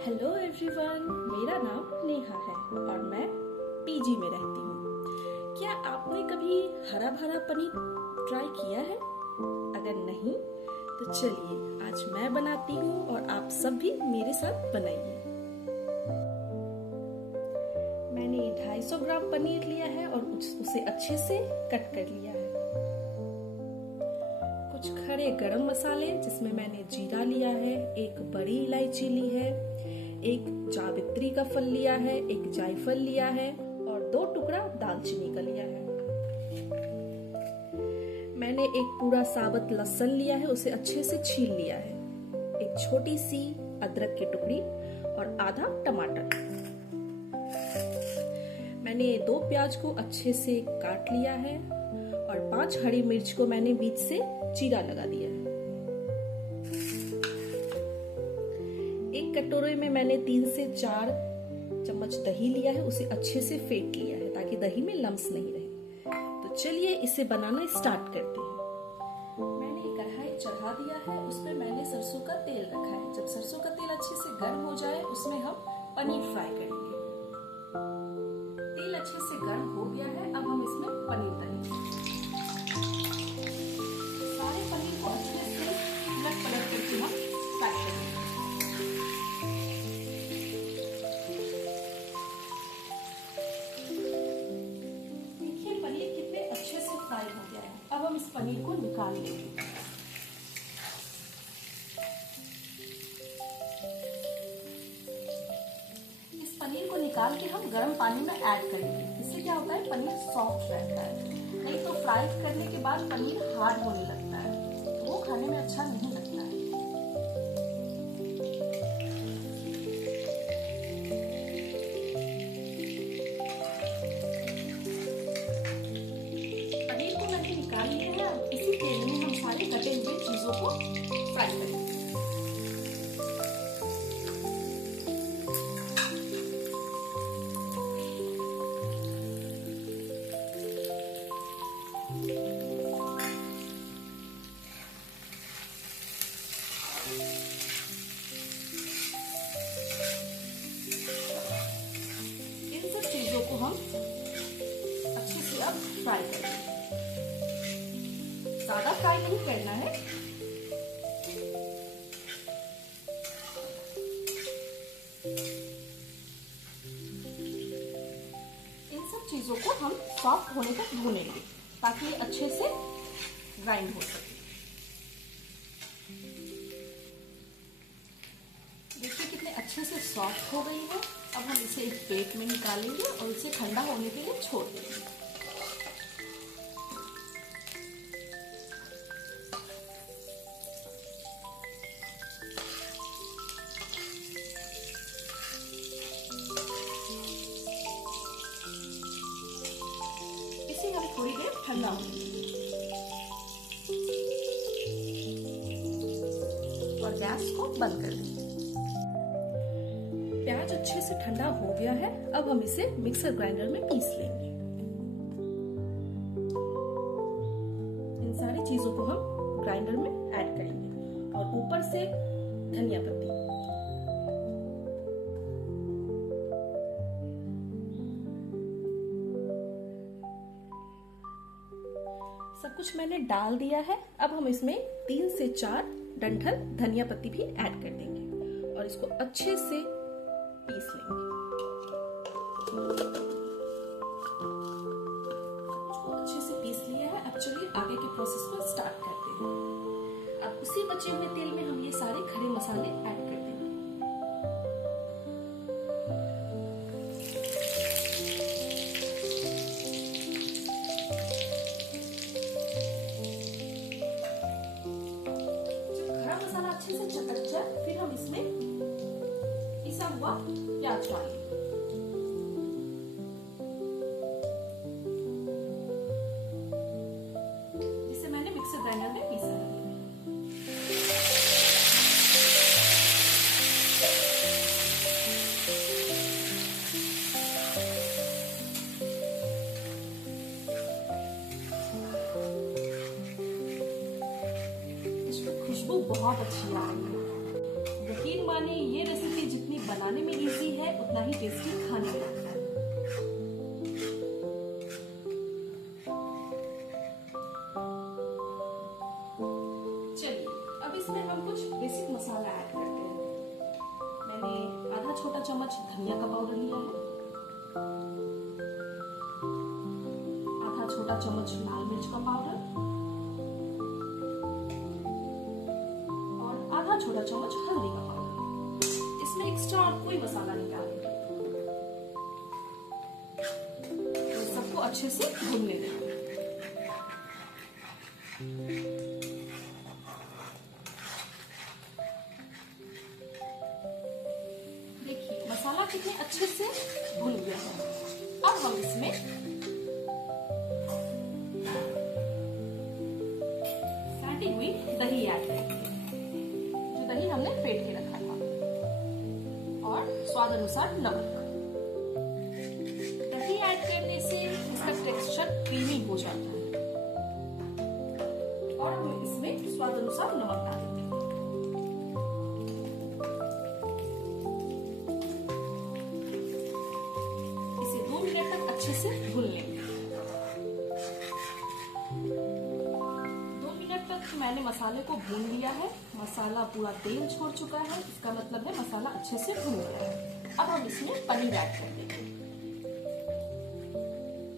Hello everyone, मेरा नाम नेहा है और मैं पीजी में रहती हूँ। क्या आपने कभी हरा भरा पनीर ट्राई किया है? अगर नहीं तो चलिए आज मैं बनाती हूँ और आप सब भी मेरे साथ बनाइए। मैंने 250 ग्राम पनीर लिया है और उसे अच्छे से कट कर लिया है। कुछ खड़े गरम मसाले जिसमें मैंने जीरा लिया है, एक बड़ी इलायची ली है, एक जावित्री का फल लिया है, एक जायफल लिया है और 2 टुकड़ा दालचीनी का लिया है। मैंने एक पूरा साबुत लहसुन लिया है, उसे अच्छे से छील लिया है, एक छोटी सी अदरक की टुकड़ी और आधा टमाटर। मैंने 2 प्याज को अच्छे से काट लिया है और 5 हरी मिर्च को मैंने बीच से चीरा लगा दिया है। एक कटोरे में मैंने 3 से 4 चम्मच दही लिया है, उसे अच्छे से फेंट लिया है ताकि दही में लम्स नहीं रहे। तो चलिए इसे बनाना स्टार्ट करते हैं। मैंने कढ़ाई चढ़ा दिया है, उसमें मैंने सरसों का तेल रखा है। जब सरसों का तेल अच्छे से गर्म हो जाए उसमें हम पनीर फ्राई करेंगे। तेल अच्छे से गर्म हो गया है, अब हम इसमें पनीर डालेंगे। सारे पनीर को अच्छे से उलट पलट करके हम फ्राई करेंगे। अब हम इस पनीर को निकाल लेंगे। इस पनीर को निकाल के हम गर्म पानी में ऐड करेंगे। इससे क्या होता है, पनीर सॉफ्ट रहता है। नहीं तो फ्राई करने के बाद पनीर हार्ड होने लगता है, वो खाने में अच्छा नहीं लगता है। इसी तेल में हम सारे कटे हुए चीजों को फ्राई करेंगे। इन सब चीजों को हम अच्छे से अब फ्राई करेंगे। ज्यादा फ्राई नहीं करना है। इन सब चीजों को हम सॉफ्ट होने तक भूनेंगे ताकि ये अच्छे से ग्राइंड हो सके। देखिए कितने अच्छे से सॉफ्ट हो गई है। अब हम इसे एक प्लेट में निकालेंगे और इसे ठंडा होने के लिए छोड़ देंगे। हम थोड़ी देर ठंडा होने और गैस को बंद कर देंगे। प्याज अच्छे से ठंडा हो गया है, अब हम इसे मिक्सर ग्राइंडर में पीस लेंगे। इन सारी चीजों को हम ग्राइंडर में ऐड करेंगे और ऊपर से धनिया पत्ती। सब कुछ मैंने डाल दिया है। अब हम इसमें 3 से 4 डंठल धनिया पत्ती भी ऐड कर देंगे और इसको अच्छे से पीस लेंगे। इसको अच्छे से पीस लिया है। अब चलिए आगे के प्रोसेस को स्टार्ट करते हैं। अब उसी बचे हुए तेल में हम ये सारे खड़े मसाले ऐड कर देंगे। अच्छे से चटक जाए फिर हम इसमें पिसा हुआ प्याज डालेंगे। जिसे मैंने मिक्सर ग्राइंडर में पीसा है। खुशबू बहुत अच्छी आ रही है। यकीन मानिए ये रेसिपी जितनी बनाने में इजी है उतना ही टेस्टी खाने में लगता है। चलिए अब इसमें हम कुछ बेसिक मसाला ऐड करते हैं। मैंने आधा छोटा चम्मच धनिया का पाउडर लिया है, आधा छोटा चम्मच लाल मिर्च का पाउडर और आधा छोटा चम्मच हल्दी का पाउडर। इसमें एक्स्ट्रा और कोई मसाला नहीं डालेंगे। तो सबको अच्छे से भूनने देंगे। मसाला कितने अच्छे से भुन गया है। अब हम इसमें फैटी हुई दही ऐड करेंगे, जो दही हमने फेंट के रखा था, और स्वाद अनुसार नमक। दही ऐड करने से इसका टेक्सचर क्रीमी हो जाता है। और हम इसमें स्वाद अनुसार नमक डालेंगे। अच्छे से भून लेंगे। 2 मिनट तक मैंने मसाले को भून लिया है। मसाला पूरा तेल छोड़ चुका है, इसका मतलब है मसाला अच्छे से भून गया है। अब हम इसमें पनीर ऐड कर देंगे।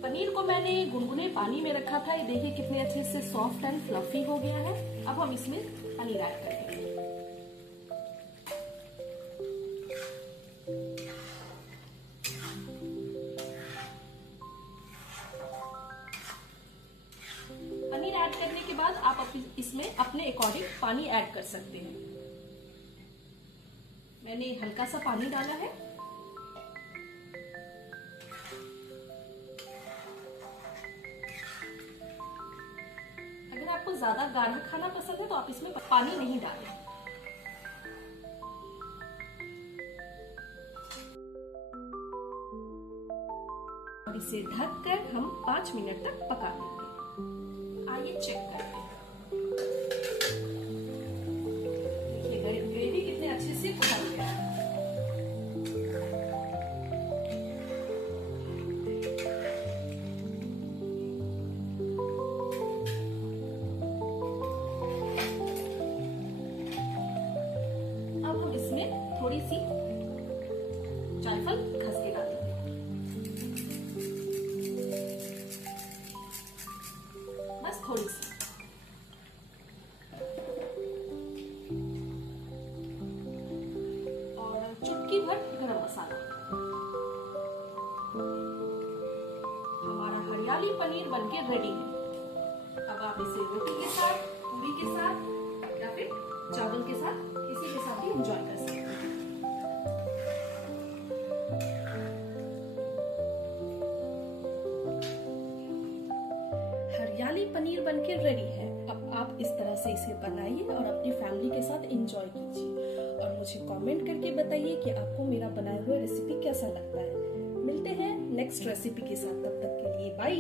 पनीर को मैंने गुनगुने पानी में रखा था, ये देखिए कितने अच्छे से सॉफ्ट एंड फ्लफी हो गया है। अब हम इसमें पनीर ऐड कर देंगे। ऐड करने के बाद आप इसमें अपने अकॉर्डिंग पानी ऐड कर सकते हैं। मैंने हल्का सा पानी डाला है। अगर आपको ज्यादा गाढ़ा खाना पसंद है तो आप इसमें पानी नहीं डालें। और इसे ढककर हम 5 मिनट तक पका देंगे। आइए चेक करते हैं। देखिए ग्रेवी कितने अच्छे से उबल गया है। अब हम इसमें थोड़ी सी जायफल घस के डालेंगे। बस थोड़ी सी। और चुटकी भर गरम मसाला। हमारा हरियाली पनीर बनके रेडी है। अब आप इसे रोटी के साथ, पूरी के साथ या फिर चावल के साथ, किसी के साथ भी एंजॉय कर सकते हैं। हरियाली पनीर बनके रेडी है। अब आप इस तरह से इसे बनाइए और अपनी फैमिली के साथ एंजॉय कीजिए और मुझे कमेंट करके बताइए कि आपको मेरा बनाया हुआ रेसिपी कैसा लगता है। मिलते हैं नेक्स्ट रेसिपी के साथ, तब तक के लिए बाय।